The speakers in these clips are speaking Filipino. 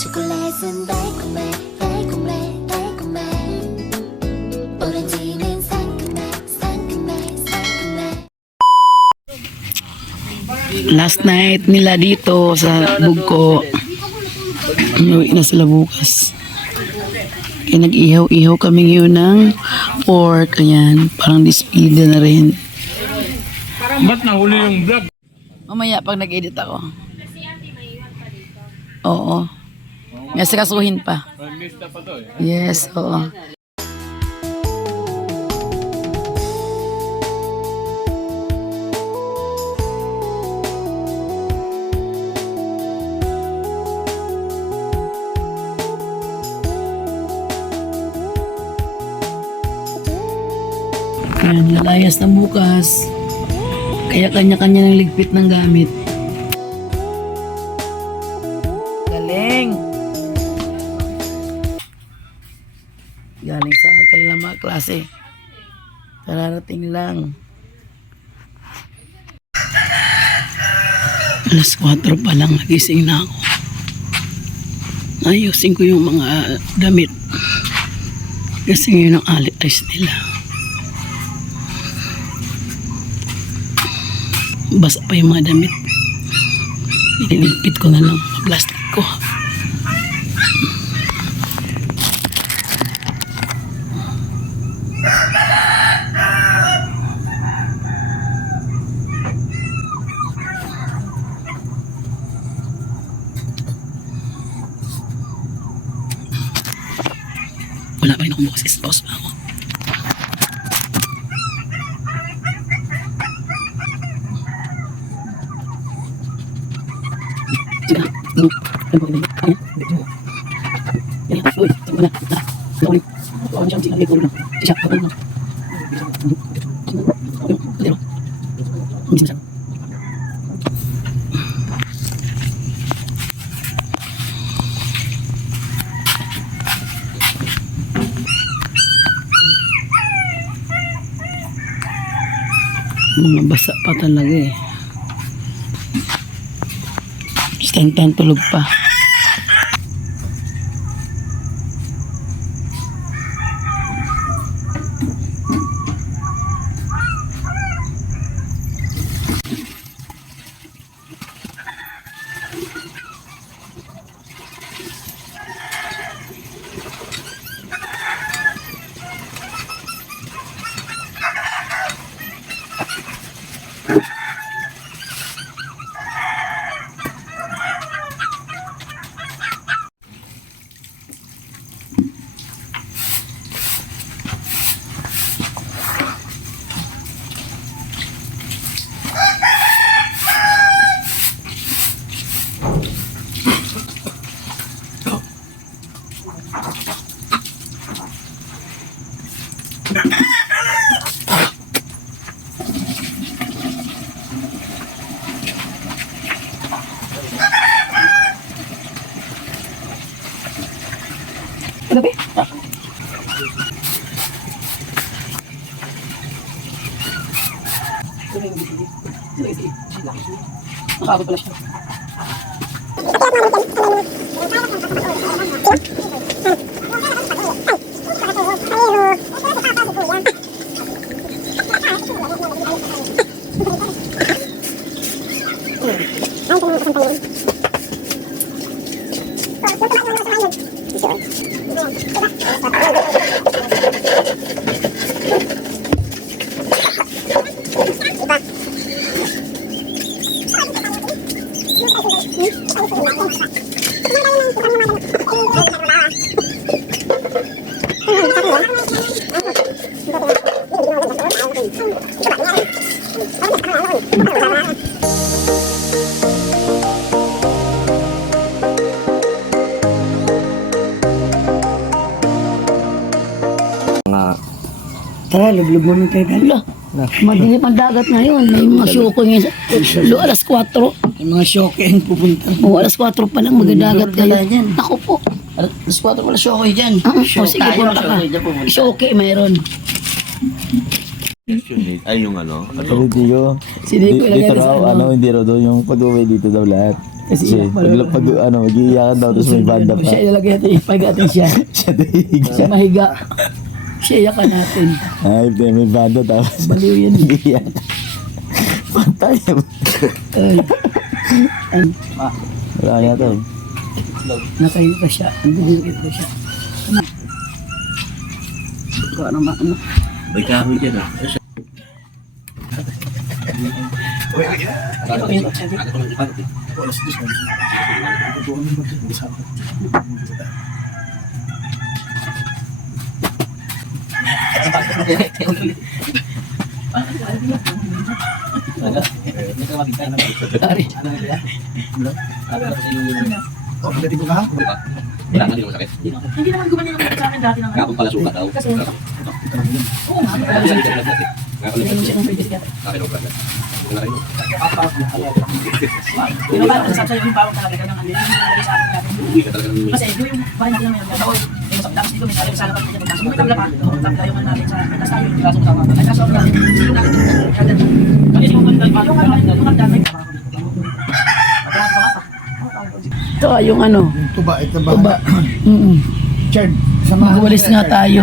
초콜릿은 달콤해 달콤해 달콤해 오렌지는 상큼해 상큼해 상큼해. Last night nila dito sa Bugko. Umuwi na sila bukas. Kaya nag-ihaw-ihaw kami ngayon ng pork. Ayan, parang dispida na rin. Ba't nahuli yung vlog? Mamaya pag nag-edit ako. Oo. May sikasuhin pa. Miss na pa to eh. Yes, oo. Ayan, lalayas na bukas. Kaya kanya-kanya ng ligpit ng gamit. Galing! Galing sa kanilang mga klase. Kararating lang. Alas 4 pa lang, nagising na ako. Ayusin ko yung mga damit. Kasi ngayon ang alis nila. Basa pa yung mga damit. Iniligpit ko na lang mga plastic ko. Wala pa rin akong boses. Boss pa ako. Mga basa pa talaga eh. Stand tulog pa. Gabi. Nakakot pala siya. Tara, lublog mo ng tayo. Madilim ang dagat ngayon. May mga syoko ngayon. Alas 4. May mga syoko yung pupunta. Alas 4 pa lang magadagat ngayon. Ako po. Alas 4 pala syoko dyan. Sige, punta ka. Syoko mayroon. Ay, yung ano? Hindi ko. Si Nico Dito ilagay sa raw, hindi raw doon yung pag-uwi dito daw lahat. Kasi Kasi pag mag-iiyakan daw, tapos may banda pa. Siya ilalagay natin, ipag natin siya. Siya dahiga. Siya mahiga. Siya iyakan natin. Ay, may banda tapos. Baliw yun. Iiyak. Patay. Ay. Ay. Wala niya to. Nakahiga siya. Ang dinigit ko siya. Ito ano ano. May kahoy dyan ah. Ari. Hindi naman gumanin ako sa akin dati ng Kapag pala suka daw. Kasi, oo nga. Pero parang sabi sa'yo yung bawang talaga ng ano, yung nilagay sa akin natin. Kasi yung bahay natin na may nagdadaw. Tapos dito may sabi sa harapan niya pagpasok. May tabla pa. Tabla yung natin sa taas tayo. Yung kaso kasama. Ay kaso ako natin. Yung natin. Kasi yung hagdan may trabaho dito. Ito yung ano. Tuba, ito ba? Tuba. Chard, samahan mo Magwalis yan, nga Chard. tayo.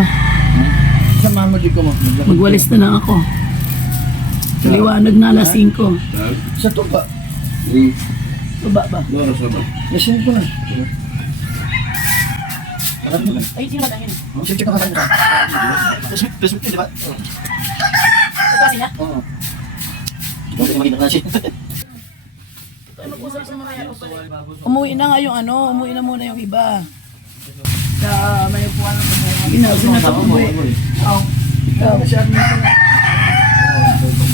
Samahan mo di ko mo. Magwalis na lang ako. Liwanag na alas 5. Sa tuba. Tuba ba? Yasin ko na. Ay, sino ba yun? Sige ka kasama. Facebook yun, di ba? Ito kasi niya. Oo. Hindi ko makita na siya. Umuwi na nga yung ano. Umuwi na muna yung iba. Sa may upuan ng bumungan. Ginagawa na ito umuwi. Oo. Ikaw.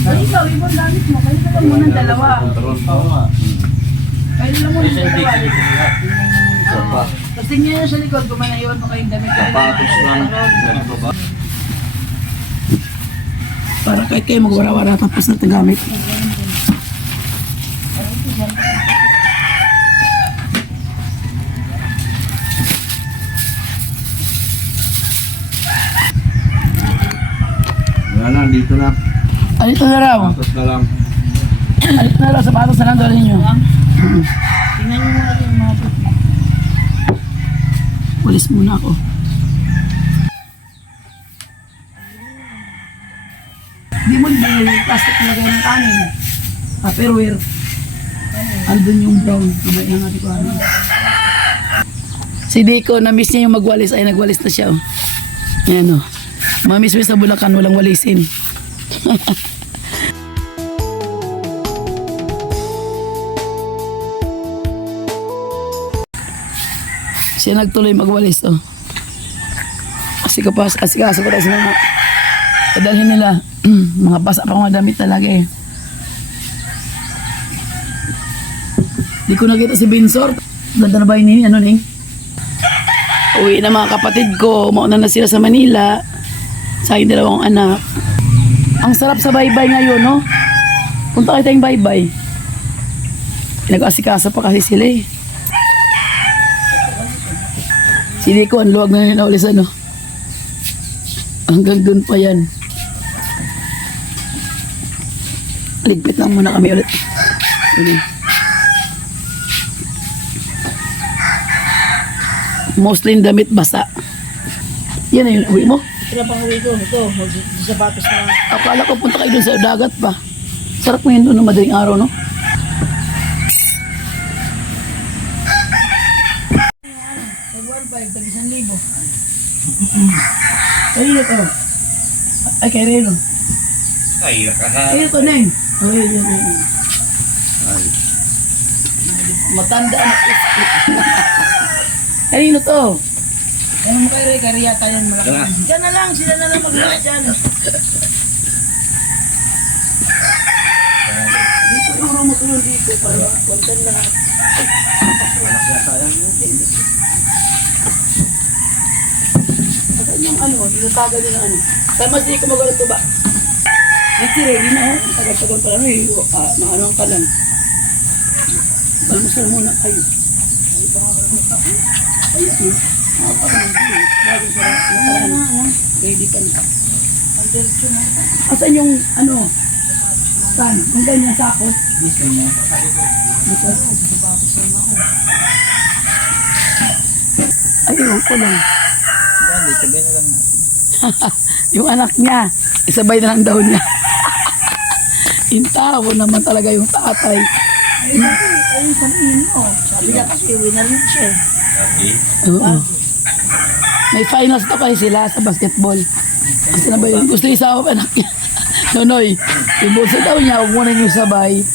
Ay, ikaw, ibang gamit mo. Kayo lang muna ng dalawa. Kayo lang muna ng dalawa. Oo. Tapos tingnan nyo sa likod kung manayon mo kayong damit. Para kahit kayo magwara-wara tapos na tagamit. Wala na, dito na. Alito na raw. Tapos na lang. Alito na raw. Sapatos na lang doon ninyo. Tingnan nyo muna yung mga Walis muna ako. Di mo din plastic lagay ng kanin. Tupperware. Andun yung brown. Kamay ng ating kanin. Si Dico, na-miss niya yung magwalis. Ay, nagwalis na siya. Oh. Ayan o. Mamiss mo sa Bulacan, walang walisin. Siya nagtuloy magwalis. Oh. Asikaso ko tayo sa mga padalhin nila. Mga basa pa mga damit talaga eh. Di ko nakita si Binsor. Ganda na ba yun ano ning? Uwi na mga kapatid ko. Mauna na sila sa Manila. Sa aking dalawang anak. Ang sarap sa baybay ngayon, no? Punta kayo tayong baybay. Nag-asikasa pa kasi sila eh. Si Dico, ang luwag na ninaulis ano. Hanggang dun pa yan. Ligpit lang muna kami ulit. Yun. Mostly yung damit basa. Yan na yun, uwi mo. Ito na pang uwi ko. Ito, sapatos na lang. Akala ko punta kayo dun sa dagat pa. Sarap mo yun doon ng madaling araw, no? Ay, ito. Ay, kay Reno. Ay, Ay, ito, Neng. Ay, yan. Matanda na. Kanino to? Ano mo kayo, kaya yata yan malaki. Diyan na lang, sila na lang mag-uwi dyan. Dito, yung mo tulong dito para makuntan lahat. Asan yung ano, tinatagal nila ano. Tama di ko magalang to ba? Ito, ready na oh. Tagal-tagal pa lang eh. Maanong ka lang. Almusal muna kayo. Ay, baka wala na kape. Ayos no? Parang hindi. Lagi sa nakaraan. Ready ka na. Asan yung ano? Saan? Ang ganyan sako? Dito. Ay, ewan ko lang. Dali, sabay na lang natin. Yung anak niya, isabay na lang daw niya. Intawo naman talaga yung tatay. Ay, kanino. Sabi niya kasi winner rin siya. Oo. May finals na kayo sila sa basketball. Gusto na ba yun? Gusto isama pa anak niya. Nonoy, yung bunso daw niya, huwag mo na yung sabay.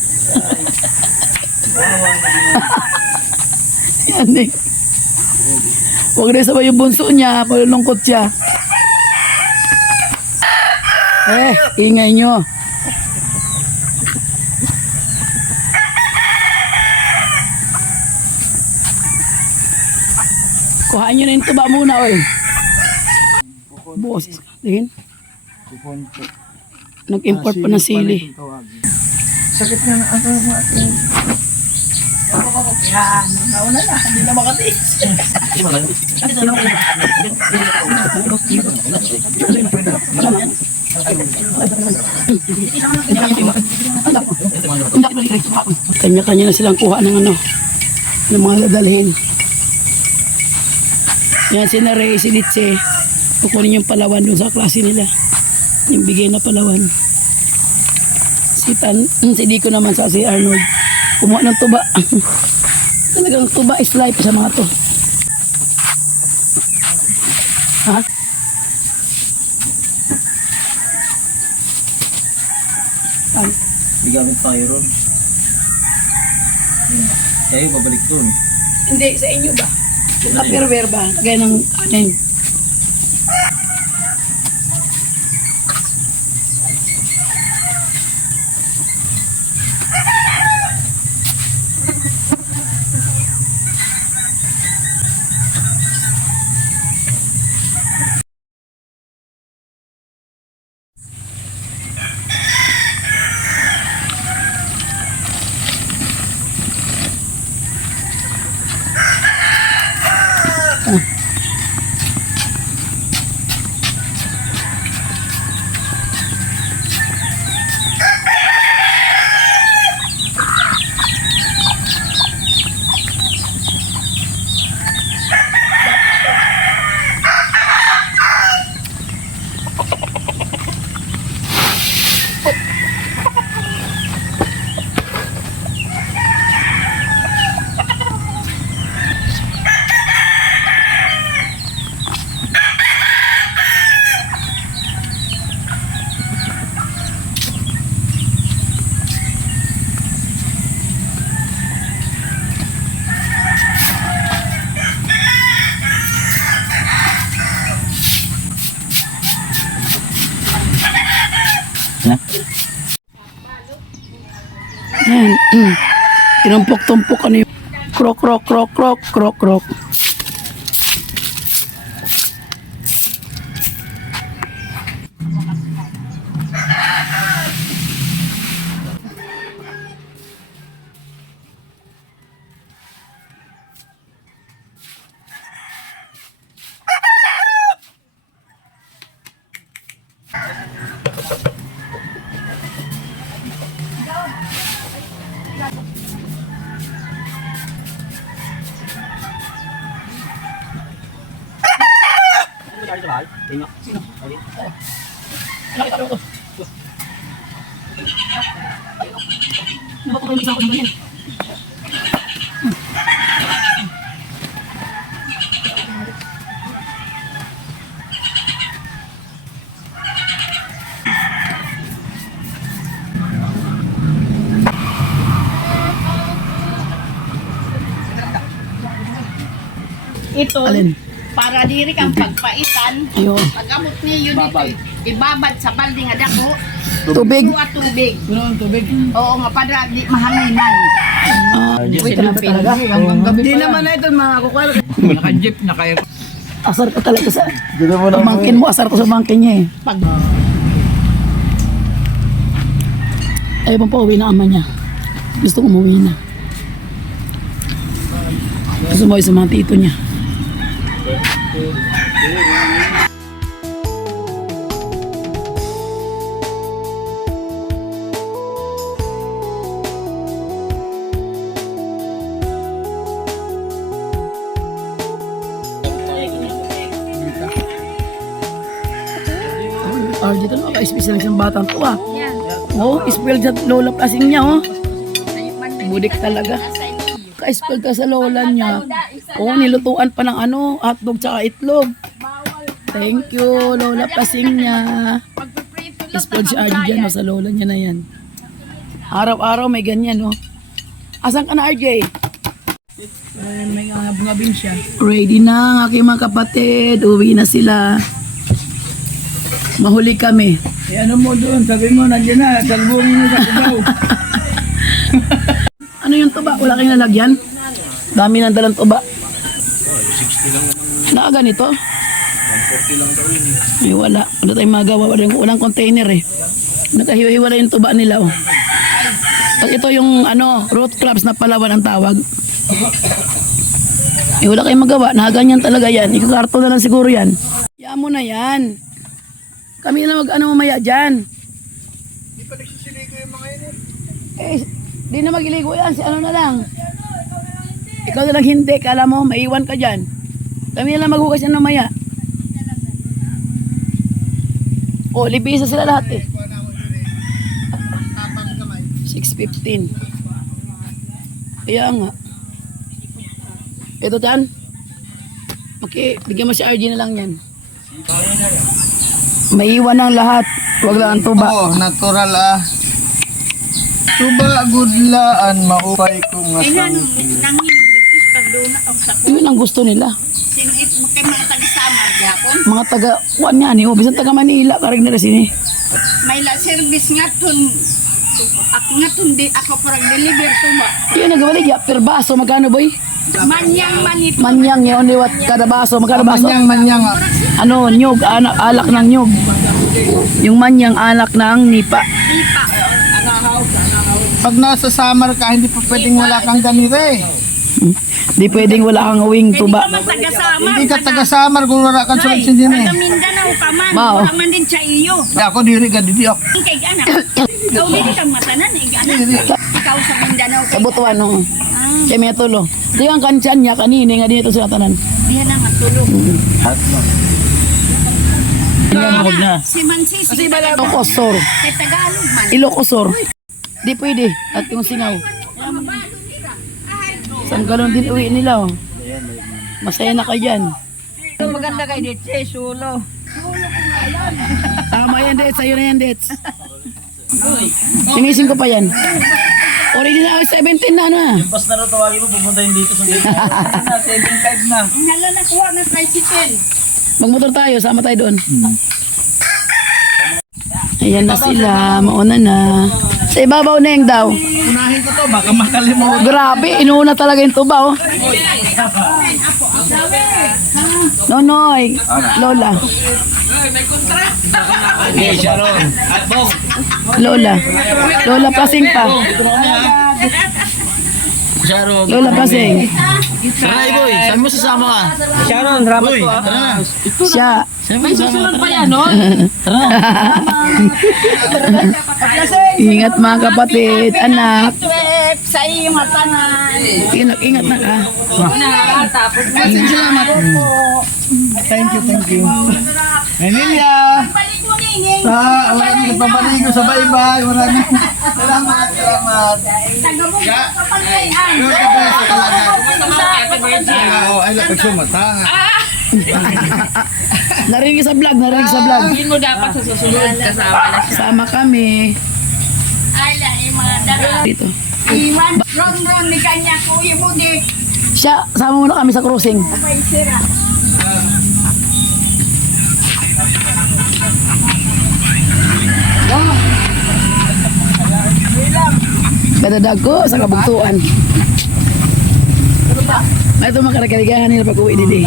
Yan eh. Huwag na sabay yung bunso niya, malulungkot siya. Ingay nyo. Kuhaan nyo na yung tuba muna, oy. Boses natin. Nag-import pa ng sili. Sakit nga na ako mo ating. Yan, nauna na. Hindi na makatiis. Kanya-kanya na silang kuha ng ano, ng mga dadalhin. Yan, si Naray, si Litze, kukunin yung palawan dun sa klase nila. Yung bigay na palawan. Si Dico naman sa si Arnold. Kumuha ng tuba. Talagang tuba is life sa mga to. Ha? Saan? Di gamit pa kayo ron. Kayo, babalik dun. Hindi, sa inyo ba? Yung tupperware ba? Gaya ng kanin. Yan. Tinumpok-tumpok ano yung krok, krok, krok, krok, krok, krok. Ito, Alin? para diri kang pagpaitan, Ayun. pag-abot niyo yun dito, ibabad sa balde nga dako, Tubig. tuwa tubig. Oo nga, para di mahanginan. Wait lang talaga. Hindi naman na ito mga kukwal. Naka-jeep na kayo. Asar ka talaga sa Ganda mo lang. pamangkin mo. Asar ko sa pamangkin niya eh. Pag Ayaw pa uwi na ama niya. Gusto ko umuwi na. Gusto mo sa mga tito niya. RJ, ito naka-special ng isang batang to ah. Yan. Oh, spell sa lola plasing niya oh. Ay, man, Budik talaga. nasa inyo. Ka-spell ka sa lola niya. Oh, nilutuan pa ng ano, hotdog tsaka itlog. Thank you, lola plasing niya. Magpiprito lang Spell si RJ dyan oh, sa lola niya na yan. Araw-araw may ganyan oh. Asan ka na RJ? Ayun, may ngabing siya. Ready na ang aking mga kapatid. Uwi na sila. Mahuli kami. Eh, ano mo doon? Sabi mo, nandiyan na. Salbungin mo sa kubaw. Ano yung tuba? Wala kayong lalagyan? Dami ng dalang tuba. 60 lang naman. Nakaganito? 140 lang daw yun eh. Ay wala. Wala tayong magawa. Walang container eh. Nakahiwa-hiwala yung tuba nila oh. At ito yung ano, root crabs na palawan ang tawag. Eh wala kayong magawa. Nakaganyan talaga yan. Ikakarto na lang siguro yan. Kaya mo na yan. Kami na mag-ano mamaya dyan. Di pa nagsisiligo yung mga yun eh. Eh, di na magiligo yan. Si ano na lang. Ikaw na lang hindi. Kala mo, maiwan ka dyan. Kami na lang maghugas yan mamaya. O, libisa sila lahat eh. 6:15. Kaya nga. Ito dyan. Okay, bigyan mo si RG na lang yan. Maiwan ang lahat. Huwag lang ang tuba. Oo, natural ah. Tuba, gudlaan, maupay kong Ay, asang. nanginginig pag doon na ang sako. Yun ang gusto nila. Sinit mo kay mga taga-sama gyapon. Mga taga, kuan nga ni, bisan taga Manila, karig nila sini. May la service nga tun. Ako nga tun di ako parang deliver to ba. Yun nagawali, per baso, magkano boy? Manyang manip. Manyang yun, liwat kada baso, magkano baso? Manyang ah. Ano, nyug, alak ng nyug. Yung manyang alak ng nipa. Pag nasa summer ka, hindi pa pwedeng wala kang ganire. Di pwedeng wala kang uwing Hindi tuba. ka man taga-sama. Hindi ka taga-summer kung wala kang sulit din eh. Taga Mindanao ka man. Mao. Wala man din sa iyo. Ako diri ka didi ako. Ang kay anak. Ikaw dili kang matanan eh anak. Ikaw sa Mindanao Sa kay. Butuan, no? Ah, Kaya may tulo. Di ang kansyan niya, kanini nga dito sa tanan. diyan na nga tulog. Huwag na. Si Mansisi. Ilocosor. Kay Tagalog man. Ilocosor. Di pwede. At yung singaw. Isang galon din uwi nila, oh. Masaya na kayo dyan. Maganda kay Ditse, sulo. Tama yan, Dets. Sa'yo na yan, Dets. Singisin ko pa yan. Already na ako 17 na, ano ah. Yung bus na rin tawagin mo, pupunta yun dito sa dito. 7.5 na. Ang hala na kuha ng tricycle. Magmotor tayo, sama tayo doon. Ayan na sila, mauna na. Sa ibabaw na yung daw. Unahin ko to, baka makalimutan. Grabe, inuuna talaga yung tuba, oh. Nonoy, Lola. Okay, Sharon. At Bong. Lola. Lola Pasing pa. Sharon. Lola Pasing. Tara, Iboy. Sabi mo sasama ka. Sharon, rapat ko ah. Tara na. Siya. May susunod pa yan, no? Tara na. Ingat mga kapatid, anak. Trip sa iyong matanan. Ingat na ka. Salamat. Thank you. Emilia. Balik mo ni Maraming nagpapaligo sa baybay. Maraming salamat. Tagabog ka pa kayan. Oo, ay lapag sumata. Narinig sa vlog. Hindi mo dapat sa susunod kasama na siya. Sama kami. Ay, yung mga daga. Dito. Iwan, ron ni kanya kuya mo di. Siya, sama muna kami sa cruising. Abay sira. Kadadag ko sa kabugtuan. Ito mga karagaligahan nila pag uwi din eh.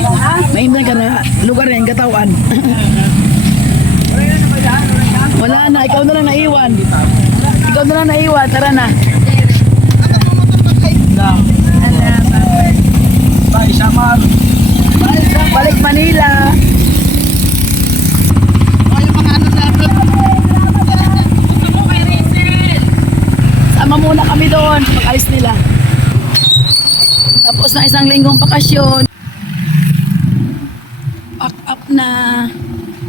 Maindan ka na lugar na yung katawan. Wala na, ikaw na lang naiwan. Tara na. Balik Manila. Sama muna kami doon sa pag-alis nila. Tapos na isang linggong bakasyon. Pack up na.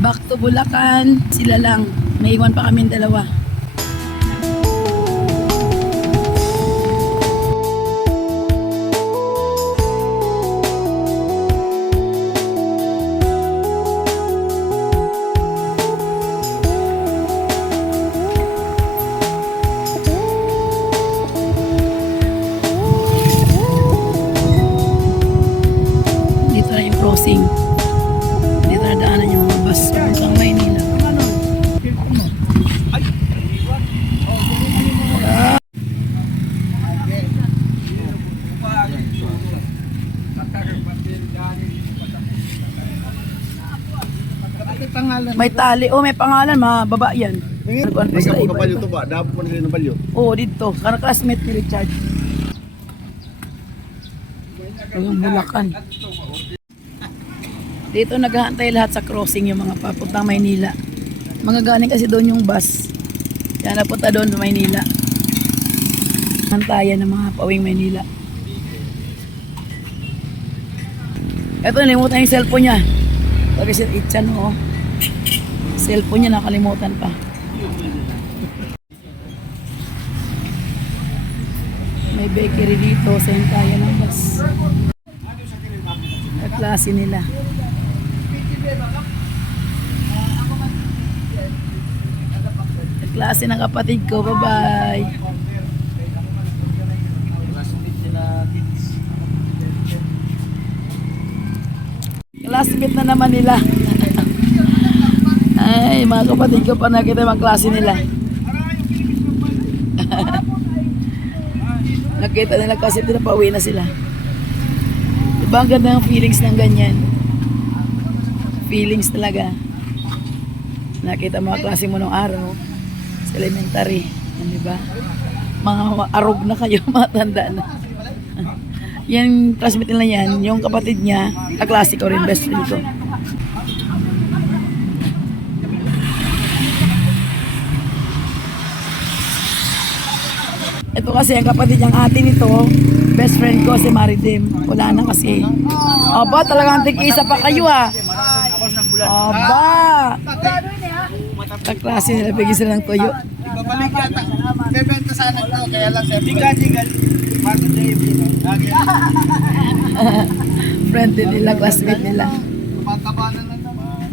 Back to Bulacan, sila lang. May iwan pa kami dalawa. Dito na yung crossing. Dito na daanan yung mga bus papuntang Maynila. May tali. Oh, may pangalan. Mababa yan. Nagkuhan pa sila iba. Kabalyo to ba? Dapat mo na sila ng balyo. Oo, dito. Karena classmate ni Richard. Yung Bulacan. Dito naghahantay lahat sa crossing yung mga papuntang Maynila. Mga galing kasi doon yung bus. Kaya napunta doon sa Maynila. Hantayan ng mga pauwing Maynila. Eto, nalimutan yung cellphone niya. Pag si Itchan, oh. Cellphone niya nakalimutan pa. May bakery dito sa hintayan ng bus. At klase nila. At klase ng kapatid ko. Bye-bye. Classmate na naman nila. Ay, mga kapatid ko pa nakita yung klase nila. Nakita nila kasi pinapauwi na sila. Diba ang ganda ng feelings ng ganyan? Feelings talaga. Nakita mga klase mo nung araw sa elementary. Yan, diba? Mga arog na kayo, matanda na. Yan, classmate nila yan. Yung kapatid niya, kaklase ko rin, best friend ko. Ito kasi ang kapatid niyang ate nito, best friend ko si Maridim. Wala na kasi. Aba, talagang tig-isa pa kayo ha. Aba. Kaklase nila, bigyan sila ng toyo. Ibabalik yata. Bebenta sana ito. Kaya lang sir. Digal. Bakit na Friend din nila, classmate nila. Matabanan lang naman.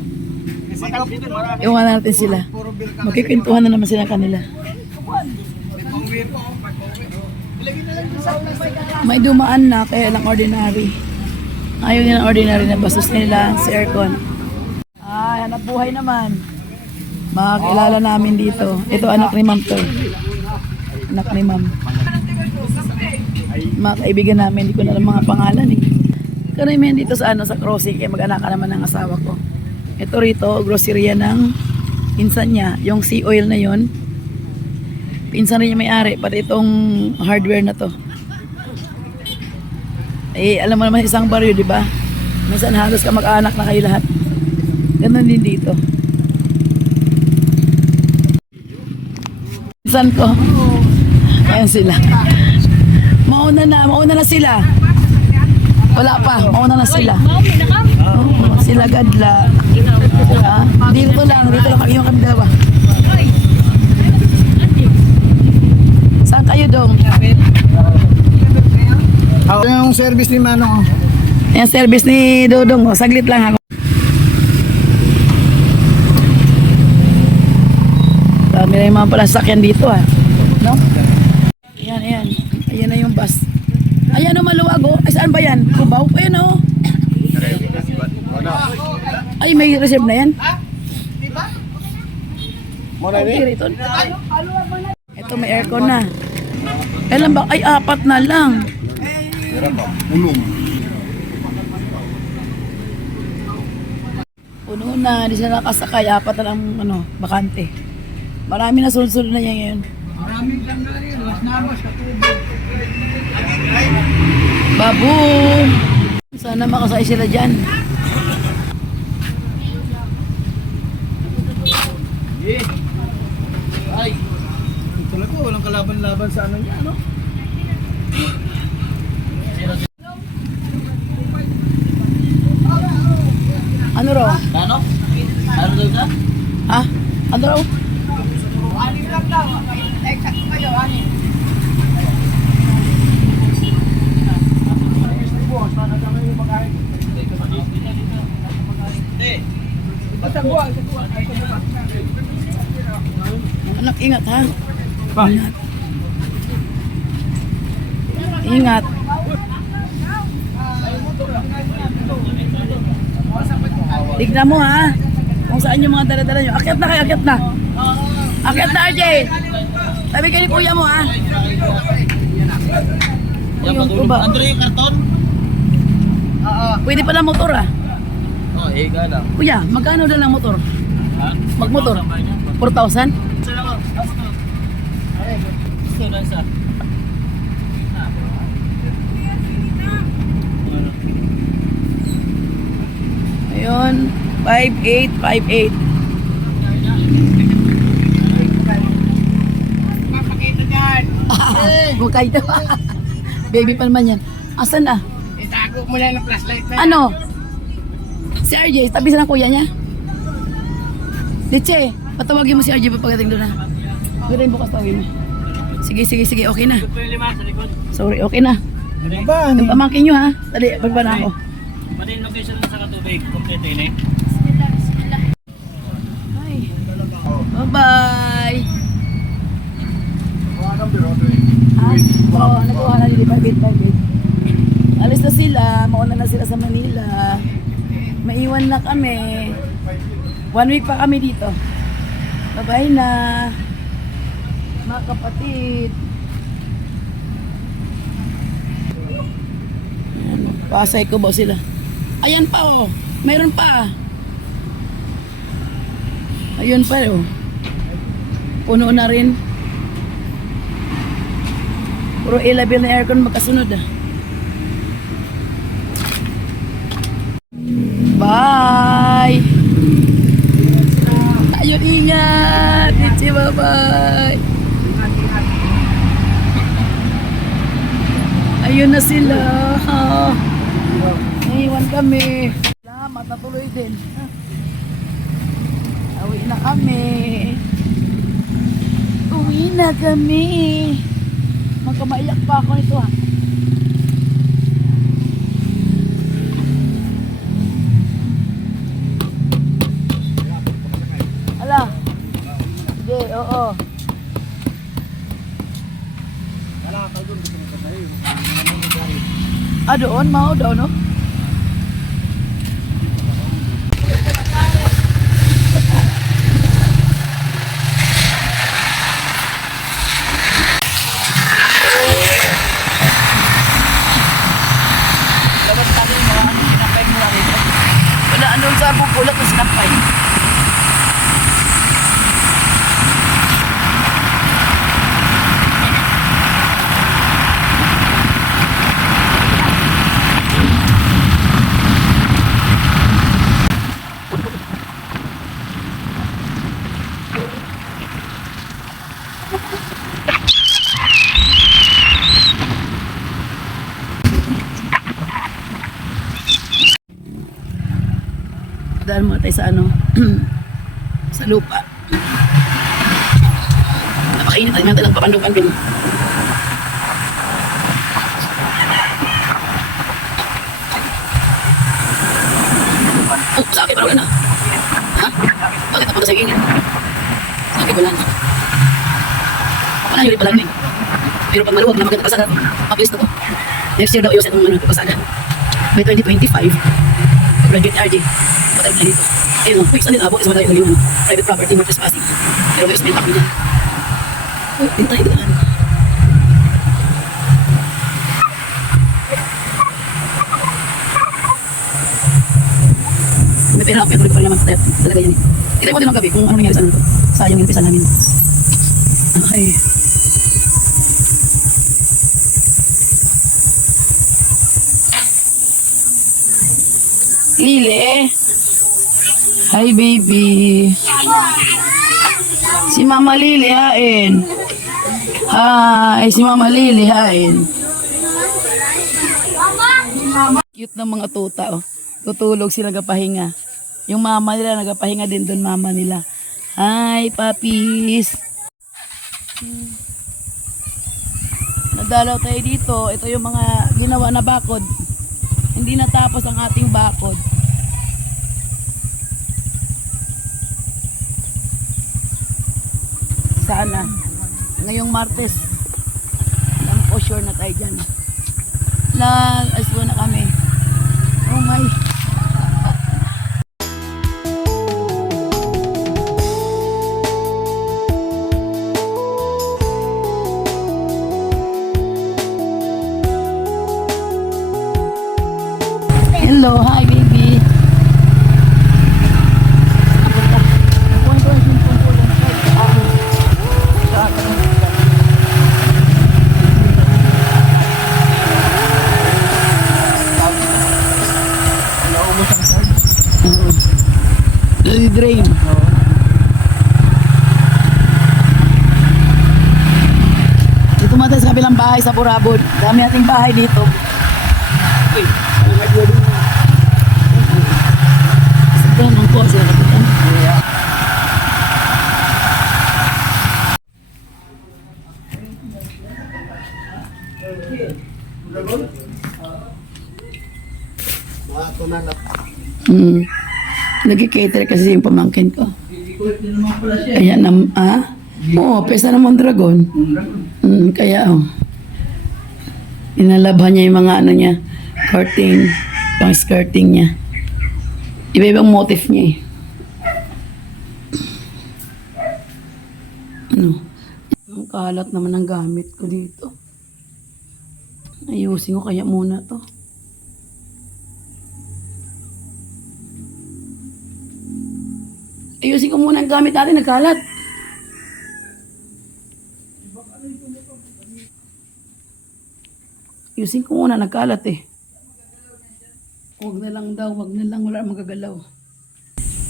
Iwan natin sila. Magkikwentuhan na naman sila kanila. May dumaan na, kaya lang ordinary. Ayaw nila ordinary na bastos nila si aircon. Ay, hanap buhay naman. Makakilala namin dito. Ito anak ni ma'am to. Anak ni ma'am. Mga kaibigan namin, hindi ko na alam mga pangalan eh. Karamihan dito sa sa crossing, kaya mag-anak ka naman ng asawa ko. Ito rito, groceria ng pinsan niya. Yung sea oil na yon, pinsan rin niya may-ari, pati itong hardware na to. Eh, alam mo naman isang baryo, di ba? Minsan halos ka mag-anak na kayo lahat. Ganun din dito. Pinsan ko. Ayan sila. Mauna na sila. Wala pa, mauna na sila. Oh, sila gadla. Dito lang kami yung kami dalawa. Saan kayo dong? Yung service ni Manong. Yung service ni Dodong, oh, saglit lang ako. Dami na yung mga palasakyan dito ah. No? Ayan. Ayan na yung bus. Ayan o, maluwag o. Ay, saan ba yan? Cubao? Ayan o. Ay, may reserve na yan. Okay, rito. Ito, may aircon na. Kailan ba? Ay, 4 na lang. Puno na, hindi sila nakasakay. 4 na lang, bakante. Marami na sulsul na yan ngayon. Maraming lang na rin. Mas namos, katubig. Babu! Sana makasay sila dyan. Ay. Talaga, walang kalaban-laban sa ano niya, no? Ano ro? Ano? Ano daw ka? Ha? Ano raw? Ani lang daw. Exakt kayo, ani. Anak, ingat ha. Ingat. Ingat. Tignan mo ha. Kung saan yung mga dala-dala nyo. Akyat na kayo, akyat na. Akyat na, RJ. Sabi kayo ni kuya mo ha. Yan, Yung patulog. tuba. Andro yung karton? Pwede pala motor ah. Oo, higa lang. Kuya, magkano daw ng motor? Ha? Magmotor? 4,000? Gusto lang sa. Ayun, 5858. Papakita dyan. Bukay to. Baby pa naman yan. Asan na? Itago mo lang ng flashlight na. Ano? Si RJ, tabi sa ng kuya niya. Diche, patawagin mo si RJ pagdating doon na. Pagdating bukas tawagin mo. Sige, okay na. Sorry, okay na. Ba? Yung pamangkin nyo ha. Tali, baba na ako. Pati yung location sa katubig, kompleto yun eh. Ay. Bye-bye. Oo, nakuha na nila 5858. Alis na sila, mauna na sila sa Manila. Maiwan na kami. 1 week pa kami dito. Bye-bye na. Mga kapatid. Ayan, pasay ko ba sila? Ayan pa oh. Mayroon pa. Ayun pa oh. Puno na rin. Puro ilabil na aircon magkasunod ah. Bye! Ayun, ingat! Dichi, bye-bye! Ayun na sila. Naiwan kami. Salamat, natuloy din. Uwi na kami. Uwi na kami. Magkamaiyak pa ako nito ha. Ala. Sige, oo. Doon, mau daw, no? Wala, andun sa bubulat na sinapay. Dahil mga tayo sa ano, sa lupa. Napakainit tayo ng papandukan din. Oh, sakit pa rin na. Ha? Bakit napunta sa init? Sakit wala na. Wala yun pala rin. Pero pag maluwag na maganda pasada, mabilis na to. Next year daw iwas itong pasada. By 2025, graduate RJ. Patay na dito. Ayun, quick sa din abot is wala yung private property mo trespassing. Pero may spin up niya. Oh, pintay doon. May pera ako, pero pa rin naman talaga yan eh. Kita ko din ang gabi kung ano nangyari sa ano to. Sayang yung pisa namin. Okay. Lili. Hi, baby. Si Mama Lili, hain. Hi, si Mama Lili, hain. Cute ng mga tuta, oh. Tutulog sila kapahinga. Yung mama nila, nagapahinga din doon mama nila. Hi, puppies! Nadalaw tayo dito. Ito yung mga ginawa na bakod. Hindi natapos ang ating bakod. Sana. Ngayong Martes. Lang po sure na tayo dyan. Nag-asbo na kami. Oh my. Hello, hi baby. Drain. Dito mata sa kabilang bahay sa Burabod. Dami nating bahay dito. Ang po sir. Nag-cater kasi yung pamangkin ko. Kaya oo, pesa naman dragon. Kaya inalabhan niya yung mga ano niya, pang skirting niya. Iba-ibang motif niya eh. Ang kalat naman ang gamit ko dito. Ayusin ko kaya muna to. Ayusin ko muna ang gamit natin, nagkalat. Ayusin ko muna, nagkalat eh. Huwag na lang daw, wag na lang, wala magagalaw.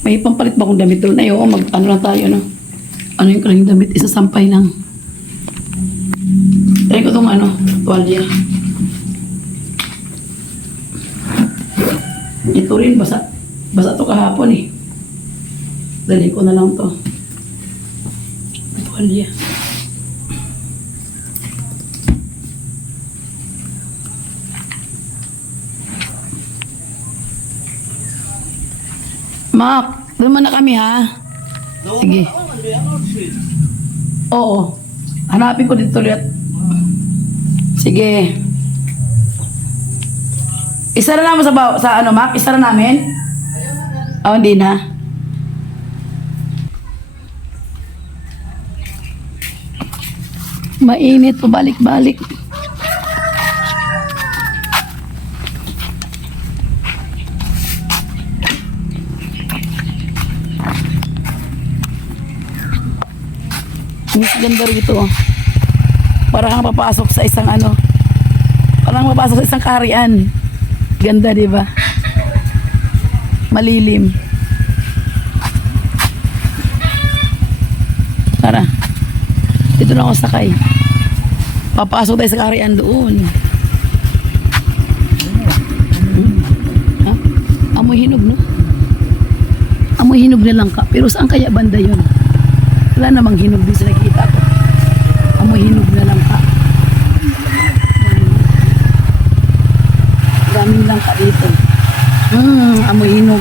May pampalit ba akong damit doon? Ay, oo, ano lang tayo, no? Ano yung kaling damit? Isasampay lang. Try ko itong tuwalya. Ito rin, basa to kahapon eh. Dali ko na lang to. Tuwalya. Mak, doon na kami ha. Sige. Oo. Hanapin ko dito ulit. Sige. Isa na naman sa Mak? Isa na namin? Oh, hindi na. Mainit, pabalik-balik. Mas ganda rito. Parang papasok sa isang parang papasok sa isang kaharian. Ganda, di ba? Malilim. Tara. Dito na ako sakay. Papasok tayo sa kaharian doon. Ha? Amoy hinog, no? Amoy hinog na lang ka. Pero saan kaya banda yun? Wala namang hinog din sa nakikita ko. Amoy hinog na lang ka. Daming lang ka dito. Amoy hinog.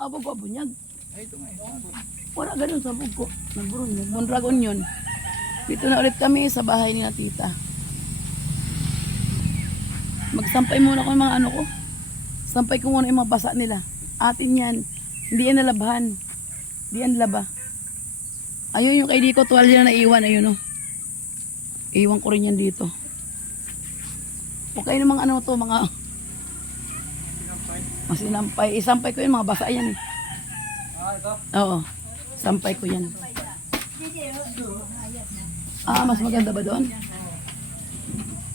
Abog bunyag. Wala ganun sa bug ko. Nagburon dragon yun. Dito na ulit kami sa bahay ni tita. Magsampay muna ko yung mga ko. Sampay ko muna yung mga basa nila. Atin yan. Hindi yan nalabhan. Hindi yan laba. Ayun yung kay Diko, tuwalya na naiwan. Ayun o. Iwan ko rin yan dito. Okay namang to, mga masinampay. Isampay ko yun, mga basa yan eh. Oo. Sampay ko yan. Mas maganda ba doon?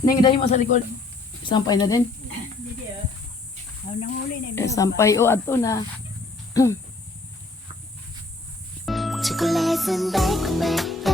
Neng, dahil mo sa likod. Sampay na din. Sampay. Ato na. 초콜릿은 달콤해